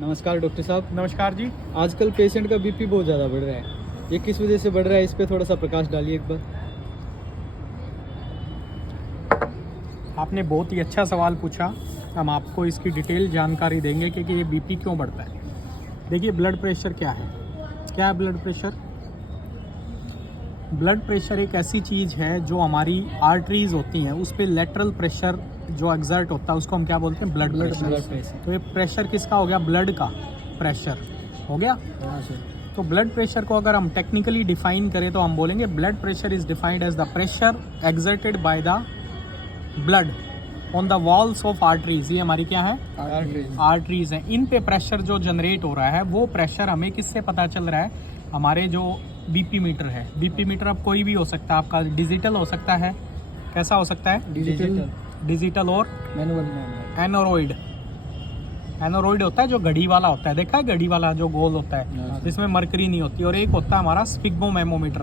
नमस्कार डॉक्टर साहब। नमस्कार जी। आजकल पेशेंट का बीपी बहुत ज़्यादा बढ़ रहा है, ये किस वजह से बढ़ रहा है? इस पे थोड़ा सा प्रकाश डालिए एक बार। आपने बहुत ही अच्छा सवाल पूछा। हम आपको इसकी डिटेल जानकारी देंगे कि ये बीपी क्यों बढ़ता है। देखिए, ब्लड प्रेशर क्या है? क्या है ब्लड प्रेशर? ब्लड प्रेशर एक ऐसी चीज़ है जो हमारी आर्टरीज होती हैं, उस पर लेटरल प्रेशर जो एग्जर्ट होता है उसको हम क्या बोलते हैं? Blood pressure. तो ये प्रेशर किसका हो गया? ब्लड का प्रेशर हो गया। हाँ सर। तो ब्लड प्रेशर को अगर हम टेक्निकली डिफाइन करें तो हम बोलेंगे blood pressure is defined as the pressure exerted by the blood on the walls of arteries. ये हमारी क्या है? आर्टरीज हैं। इन पे प्रेशर जो जनरेट हो रहा है वो प्रेशर हमें किससे पता चल रहा है? हमारे जो बीपी मीटर है। बीपी मीटर अब कोई भी हो सकता है, आपका डिजिटल हो सकता है। कैसा हो सकता है? डिजिटल और मैनुअल। एनोरॉइड। एनोरॉइड होता है जो घड़ी वाला होता है, देखा है घड़ी वाला जो गोल होता है जिसमें मरकरी नहीं होती। और एक होता है हमारा स्पिग्मोमेमोमीटर।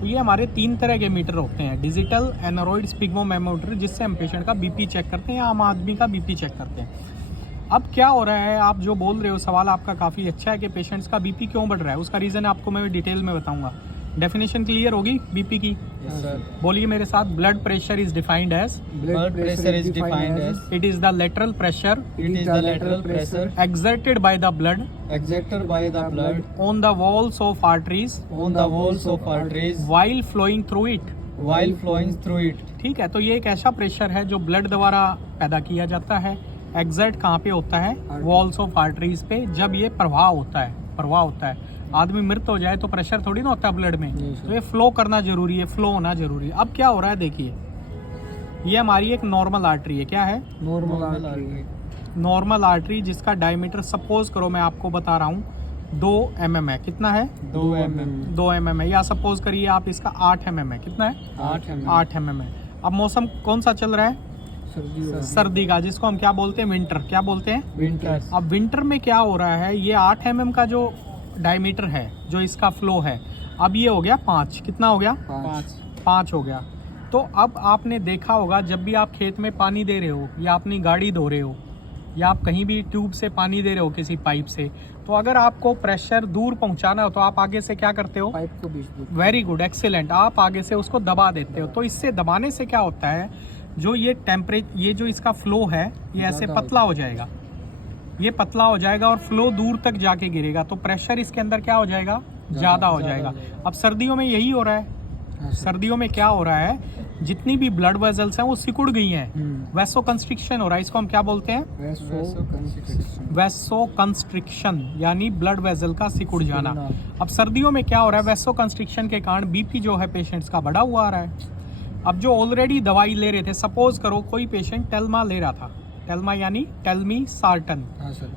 तो ये हमारे 3 तरह के मीटर होते हैं, डिजिटल, एनोरॉइड, स्पिग्मोमेमोमीटर, जिससे हम पेशेंट का बीपी चेक करते हैं या आम आदमी का बीपी चेक करते हैं। अब क्या हो रहा है, आप जो बोल रहे हो सवाल आपका काफ़ी अच्छा है कि पेशेंट्स का बीपी क्यों बढ़ रहा है। उसका रीज़न आपको मैं डिटेल में बताऊंगा। डेफिनेशन क्लियर होगी बीपी की? बोलिए मेरे साथ। Blood pressure is defined as it is the lateral pressure exerted by the blood on the walls of arteries while flowing through it। ठीक है, तो ये एक ऐसा प्रेशर है जो ब्लड द्वारा पैदा किया जाता है। एग्जर्ट कहाँ पे होता है? वॉल्स ऑफ आर्टरीज पे। जब ये प्रवाह होता है, आदमी मृत हो जाए तो प्रेशर थोड़ी ना होता है ब्लड में, तो ये फ्लो करना जरूरी है, फ्लो होना जरूरी है। अब क्या हो रहा है देखिए, ये हमारी एक नॉर्मल आर्टरी है। क्या है? नॉर्मल आर्टरी जिसका डायमीटर सपोज करो मैं आपको बता रहा हूँ 2 mm है। कितना है? 2 mm है। या सपोज करिए आप इसका 8 mm है। कितना है? 8 mm है। अब मौसम कौन सा चल रहा है? सर्दी का, जिसको हम क्या बोलते हैं? विंटर। क्या बोलते हैं? विंटर। अब विंटर में क्या हो रहा है, ये 8 mm का जो डायमीटर है, जो इसका फ्लो है, अब ये हो गया 5। कितना हो गया? 5 हो गया। तो अब आपने देखा होगा जब भी आप खेत में पानी दे रहे हो या अपनी गाड़ी धो रहे हो या आप कहीं भी ट्यूब से पानी दे रहे हो किसी पाइप से, तो अगर आपको प्रेशर दूर पहुंचाना हो तो आप आगे से क्या करते हो? पाइप को बीच। Very good, excellent. आप आगे से उसको दबा देते हो। तो इससे दबाने से क्या होता है, जो ये जो इसका फ्लो है ये ऐसे पतला हो जाएगा, ये पतला हो जाएगा और फ्लो दूर तक जाके गिरेगा। तो प्रेशर इसके अंदर क्या हो जाएगा? ज़्यादा हो जाएगा। अब सर्दियों में यही हो रहा है। सर्दियों में क्या हो रहा है, जितनी भी ब्लड वेजल्स हैं वो सिकुड़ गई हैं, वैसो कंस्ट्रिक्शन हो रहा है। इसको हम क्या बोलते हैं? वैसो कंस्ट्रिक्शन, यानी ब्लड वेजल का सिकुड़ जाना। अब सर्दियों में क्या हो रहा है, वैसो कंस्ट्रिक्शन के कारण बीपी जो है पेशेंट्स का बढ़ा हुआ आ रहा है। अब जो ऑलरेडी दवाई ले रहे थे, सपोज करो कोई पेशेंट टेल्मा ले रहा था, टेल्मा यानी टेल्मीसार्टन।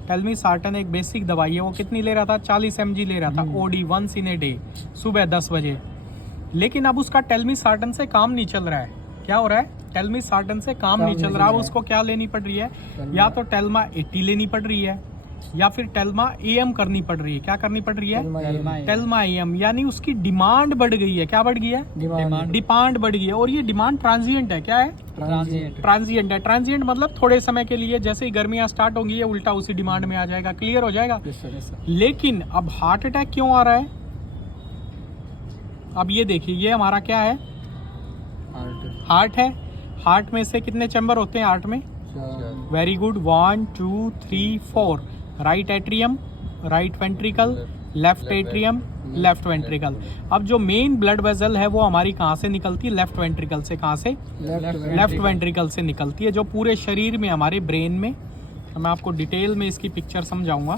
टेल्मीसार्टन एक बेसिक दवाई है। वो कितनी ले रहा था? 40 mg ले रहा था, OD, once in a day, सुबह 10 बजे। लेकिन अब उसका टेल्मीसार्टन से काम नहीं चल रहा है। क्या हो रहा है? टेल्मीसार्टन से काम नहीं चल रहा। अब उसको क्या लेनी पड़ रही है? या तो टेल्मा 80 लेनी पड़ रही है या फिर टेल्मा AM करनी पड़ रही है। क्या करनी पड़ रही है? Telma AM। यानी उसकी डिमांड बढ़ गई है। क्या बढ़ गई है? डिमांड बढ़ गई है। और ये डिमांड ट्रांजिएंट है। क्या है? ट्रांजिएंट है। ट्रांजिएंट मतलब थोड़े समय के लिए, जैसे ही गर्मियां स्टार्ट होंगी ये उल्टा उसी डिमांड में आ जाएगा। क्लियर हो जाएगा? लेकिन अब हार्ट अटैक क्यों आ रहा है? अब ये देखिए, ये हमारा क्या है? हार्ट है। हार्ट में से कितने चैम्बर होते हैं हार्ट में? Very good, 1 2 3 4। Right atrium, right ventricle, left atrium, left ventricle. अब जो मेन ब्लड वेसल है वो हमारी कहाँ से निकलती है? लेफ्ट वेंट्रिकल से। कहाँ से? लेफ्ट वेंट्रिकल से निकलती है, जो पूरे शरीर में, हमारे ब्रेन में। मैं आपको डिटेल में इसकी पिक्चर समझाऊंगा,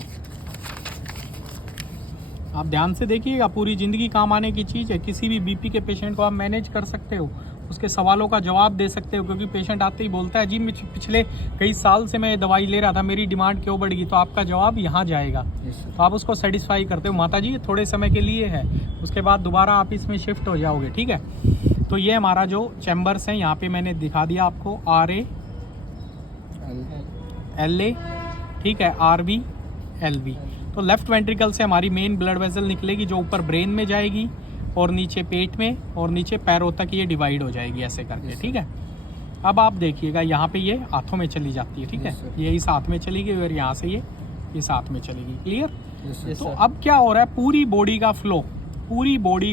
आप ध्यान से देखिएगा। पूरी ज़िंदगी काम आने की चीज़ है। किसी भी बीपी के पेशेंट को आप मैनेज कर सकते हो, उसके सवालों का जवाब दे सकते हो। क्योंकि पेशेंट आते ही बोलता है जी पिछले कई साल से मैं दवाई ले रहा था, मेरी डिमांड क्यों बढ़ गई? तो आपका जवाब यहाँ जाएगा। तो आप उसको सेटिस्फाई करते हो, माता जी थोड़े समय के लिए है, उसके बाद दोबारा आप इसमें शिफ्ट हो जाओगे। ठीक है, तो ये हमारा जो चैम्बर्स हैं यहाँ पे मैंने दिखा दिया आपको, RA, LA, ठीक है, RV, LV। तो लेफ्ट वेंट्रिकल से हमारी मेन ब्लड वेसल निकलेगी जो ऊपर ब्रेन में जाएगी और नीचे पेट में और नीचे पैरों तक ये डिवाइड हो जाएगी ऐसे करके। ठीक है, अब आप देखिएगा यहाँ पे ये हाथों में चली जाती है। ठीक है, ये इस हाथ में चली गई और यहाँ से ये ये साथ में चलेगी। क्लियर? Yes, तो sir. अब क्या हो रहा है, पूरी बॉडी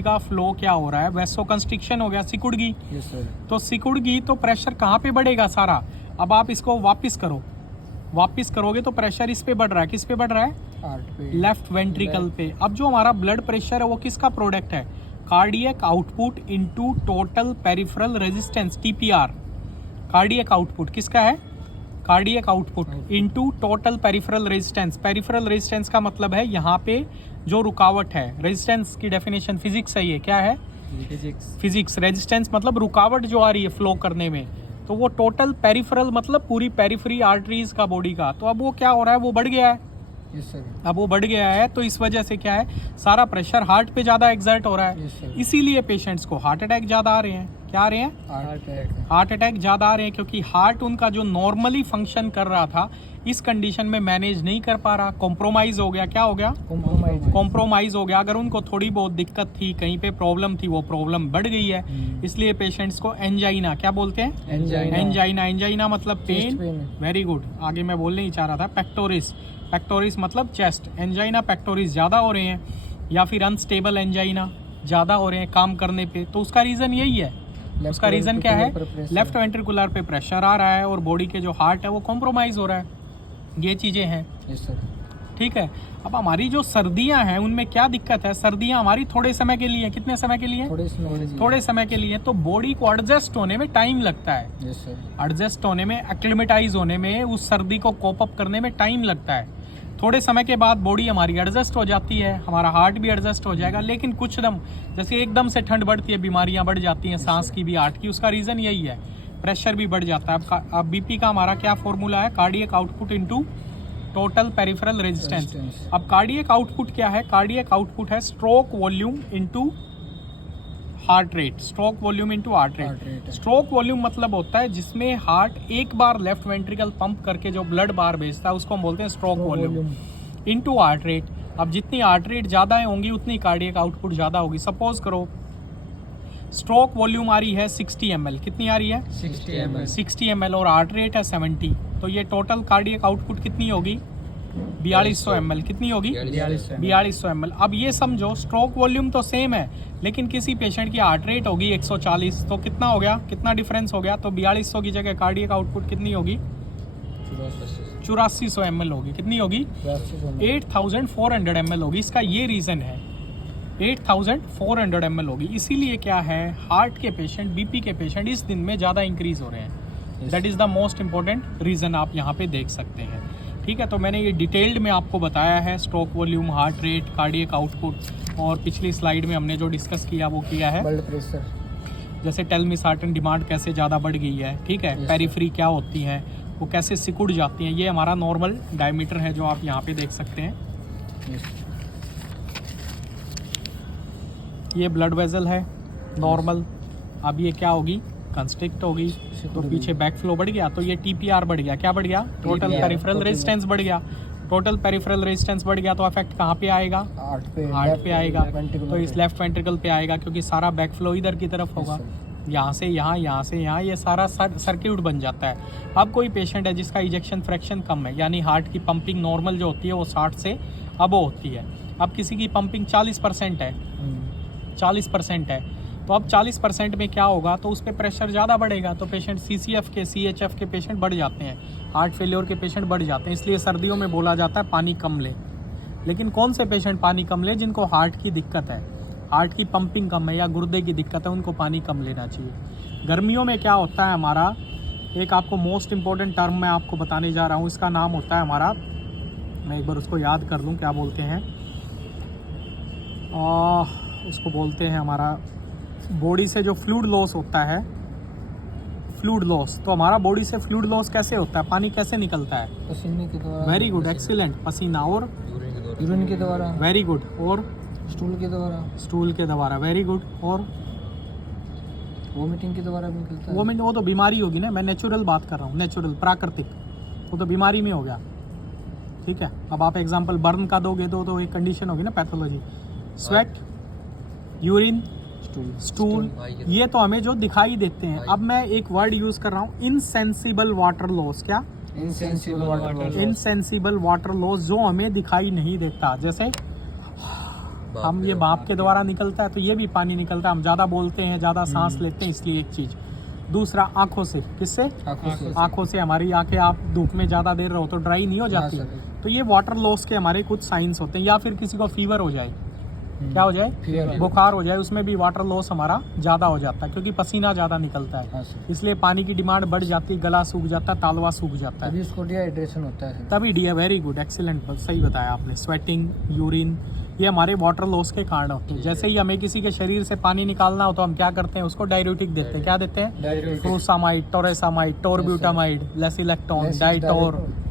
का फ्लो क्या हो रहा है, वैसो कंस्ट्रिक्शन हो गया, सिकुड़ गई। Yes, sir. तो सिकुड़ गई तो प्रेशर कहाँ पे बढ़ेगा सारा। अब आप इसको वापस करोगे तो प्रेशर इस पे बढ़ रहा है, किस पे बढ़ रहा है, Heart पे. लेफ्ट वेंट्रिकल पे। अब जो हमारा ब्लड प्रेशर है वो किसका प्रोडक्ट है, cardiac output into total peripheral resistance, TPR. Cardiac output किसका है, cardiac output into total peripheral resistance. Peripheral resistance का मतलब है यहाँ पे जो रुकावट है। रेजिस्टेंस की डेफिनेशन फिजिक्स है, ये क्या है, Physics. फिजिक्स। रेजिस्टेंस मतलब रुकावट जो आ रही है फ्लो करने में, तो वो टोटल पेरिफेरल मतलब पूरी पेरिफेरी आर्टरीज का बॉडी का। तो अब वो क्या हो रहा है, वो बढ़ गया है। Yes, sir. अब वो बढ़ गया है तो इस वजह से क्या है, सारा प्रेशर हार्ट पे ज्यादा एग्जर्ट हो रहा है। Yes, sir. इसीलिए पेशेंट्स को हार्ट अटैक ज्यादा आ रहे हैं। क्या आ रहे हैं, Heart attack. हार्ट अटैक ज्यादा आ रहे हैं, क्योंकि हार्ट उनका जो नॉर्मली फंक्शन कर रहा था इस कंडीशन में मैनेज नहीं कर पा रहा, कॉम्प्रोमाइज हो गया। क्या हो गया, Compromise. कॉम्प्रोमाइज हो गया। अगर उनको थोड़ी बहुत दिक्कत थी, कहीं पे प्रॉब्लम थी, वो प्रॉब्लम बढ़ गई है। इसलिए पेशेंट्स को एंजाइना, क्या बोलते हैं, Angina. एंजाइना मतलब Chest pain. pain. Very good, आगे मैं बोलने ही चाह रहा था, पेक्टोरिस मतलब चेस्ट। एंजाइना पेक्टोरिस ज़्यादा हो रहे हैं, या फिर अनस्टेबल एंजाइना ज़्यादा हो रहे हैं काम करने पे, तो उसका रीज़न यही है। उसका रीज़न क्या है, लेफ्ट वेंट्रिकुलर पे प्रेशर आ रहा है और बॉडी के जो हार्ट है वो कॉम्प्रोमाइज़ हो रहा है। ये चीज़ें हैं, Yes, sir. ठीक है। अब हमारी जो सर्दियां हैं उनमें क्या दिक्कत है, सर्दियां हमारी थोड़े समय के लिए, कितने समय के लिए, थोड़े समय के लिए, तो बॉडी को एडजस्ट होने में टाइम लगता है। Yes, sir. एडजस्ट होने में, एक्लिमेटाइज होने में, उस सर्दी को कोप अप करने में टाइम लगता है। थोड़े समय के बाद बॉडी हमारी एडजस्ट हो जाती है, हमारा हार्ट भी एडजस्ट हो जाएगा। लेकिन कुछ दम, जैसे एकदम से ठंड बढ़ती है, बीमारियां बढ़ जाती हैं, सांस की भी, हार्ट की, उसका रीज़न यही है, प्रेशर भी बढ़ जाता है। अब बीपी का हमारा क्या फॉर्मूला है, cardiac output into total peripheral resistance. अब कार्डियक आउटपुट क्या है, कार्डियक आउटपुट है stroke volume into heart rate. Stroke volume into heart rate. Stroke volume मतलब होता है जिसमें हार्ट एक बार लेफ्ट वेंट्रिकल पंप करके जो ब्लड बाहर भेजता है उसको हम बोलते हैं stroke volume into heart rate. अब जितनी हार्ट रेट ज़्यादा होंगी उतनी कार्डियक आउटपुट ज़्यादा होगी। सपोज करो स्ट्रोक वॉल्यूम आ रही है 60 ml, कितनी आ रही है 60 ml. 60 ml और हार्ट रेट है 70, तो ये टोटल कार्डियक आउटपुट कितनी होगी 4200 ml। कितनी होगी 4200 ml। अब ये समझो स्ट्रोक वॉल्यूम तो सेम है, लेकिन किसी पेशेंट की हार्ट रेट होगी 140, तो कितना हो गया, कितना डिफरेंस हो गया, तो 4200 की जगह कार्डियक आउटपुट कितनी होगी 8400 ml होगी। कितनी होगी 8400 ml होगी। इसका ये रीज़न है, 8400 ml होगी। इसीलिए क्या है, हार्ट के पेशेंट, बीपी के पेशेंट इस दिन में ज़्यादा इंक्रीज हो रहे हैं। That is the most important reason, आप यहाँ पे देख सकते हैं। ठीक है, तो मैंने ये डिटेल्ड में आपको बताया है, stroke volume, heart rate, cardiac output, और पिछली स्लाइड में हमने जो डिस्कस किया वो किया है, ब्लड प्रेशर, जैसे टेलमिसार्टन डिमांड कैसे ज़्यादा बढ़ गई है। ठीक है, पेरिफेरी क्या होती हैं, वो कैसे सिकुड़ जाती हैं। ये हमारा नॉर्मल डायमीटर है जो आप यहाँ पे देख सकते हैं। ये ब्लड वेजल है नॉर्मल, अब ये क्या होगी, कंस्ट्रिक्ट होगी, तो पीछे बैक फ्लो बढ़ गया, तो ये टीपीआर बढ़ गया। क्या बढ़ गया, टोटल पेरिफेरल रेजिस्टेंस बढ़ गया। टोटल पेरिफेरल रेजिस्टेंस बढ़ गया तो इफेक्ट कहाँ पे आएगा, हार्ट पे आएगा, तो इस लेफ्ट वेंट्रिकल पे आएगा, क्योंकि सारा बैक फ्लो इधर की तरफ होगा, यहाँ से यहाँ, यहाँ से यहाँ, ये सारा सर्किट बन जाता है। अब कोई पेशेंट है जिसका इजेक्शन फ्रैक्शन कम है, यानी हार्ट की पंपिंग नॉर्मल जो होती है वो 60 से अबव होती है। अब किसी की पंपिंग 40% है, 40% है, तो अब 40% में क्या होगा, तो उस पर प्रेशर ज़्यादा बढ़ेगा, तो पेशेंट CCF के, CHF के पेशेंट बढ़ जाते हैं, हार्ट फेलियर के पेशेंट बढ़ जाते हैं। इसलिए सर्दियों में बोला जाता है पानी कम ले। लेकिन कौन से पेशेंट पानी कम ले, जिनको हार्ट की दिक्कत है, हार्ट की पंपिंग कम है या गुर्दे की दिक्कत है, उनको पानी कम लेना चाहिए। गर्मियों में क्या होता है हमारा, एक आपको मोस्ट इम्पॉर्टेंट टर्म मैं आपको बताने जा रहा हूँ, इसका नाम होता है हमारा, मैं एक बार उसको याद कर लूँ, क्या बोलते हैं, उसको बोलते हैं हमारा बॉडी से जो फ्लूइड लॉस होता है, फ्लूइड लॉस। तो हमारा बॉडी से फ्लूइड लॉस कैसे होता है, पानी कैसे निकलता है, पसीने के द्वारा। वेरी गुड, एक्सीलेंट, पसीना और यूरिन के द्वारा, वेरी गुड, और स्टूल के द्वारा, स्टूल के द्वारा, वेरी गुड, और वोमिटिंग के द्वारा भी निकलता है। वोमिट वो तो बीमारी होगी ना, मैं नेचुरल बात कर रहा हूँ, नेचुरल प्राकृतिक, वो तो बीमारी में हो गया। ठीक है, अब आप एग्जांपल बर्न का दोगे तो एक कंडीशन होगी ना, पैथोलॉजी। स्वेट, यूरिन, स्टूल, ये तो हमें जो दिखाई देते हैं। अब मैं एक वर्ड यूज कर रहा हूँ, इनसेंसिबल वाटर लॉस। क्या, insensible water insensible water loss जो हमें दिखाई नहीं देता, जैसे हम ये भाप के द्वारा निकलता है तो ये भी पानी निकलता है, हम ज़्यादा बोलते हैं, ज़्यादा सांस लेते हैं, इसलिए एक चीज़। दूसरा आंखों से, किससे? आंखों से हमारी आंखें, आप धूप में ज़्यादा देर रहो तो ड्राई नहीं हो जाती, तो ये वाटर लॉस के हमारे कुछ साइंस होते हैं। या फिर किसी को फीवर हो जाए, क्या हो जाए, बुखार हो जाए, उसमें भी वाटर लॉस हमारा ज़्यादा हो जाता है क्योंकि पसीना ज़्यादा निकलता है, इसलिए पानी की डिमांड बढ़ जाती है, गला सूख जाता है, तालवा सूख जाता है, तभी उसको डिहाइड्रेशन होता है। तभी वेरी गुड, एक्सीलेंट, सही बताया आपने। स्वेटिंग, यूरिन, ये हमारे वाटर लॉस के कारण होते हैं। जैसे ही हमें किसी के शरीर से पानी निकालना हो तो हम क्या करते हैं, उसको डाययूरेटिक देते हैं। क्या देते हैं? फ्रूसामाइड, टोरेसामाइड, टोरब्यूटामाइड, लेसिलेक्टोन,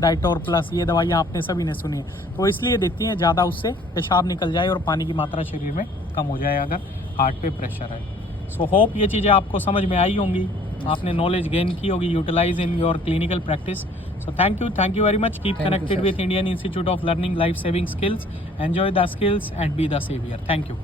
डाइटोर प्लस, ये दवाइयाँ आपने सभी ने सुनी है। तो इसलिए देती हैं ज़्यादा, उससे पेशाब निकल जाए और पानी की मात्रा शरीर में कम हो जाए अगर हार्ट पे प्रेशर है। सो होप ये चीज़ें आपको समझ में आई होंगी, आपने नॉलेज गेन की होगी, utilize in your clinical practice. So thank you very much. Keep connected with Indian Institute of Learning Life Saving Skills. Enjoy the skills and be the savior. Thank you.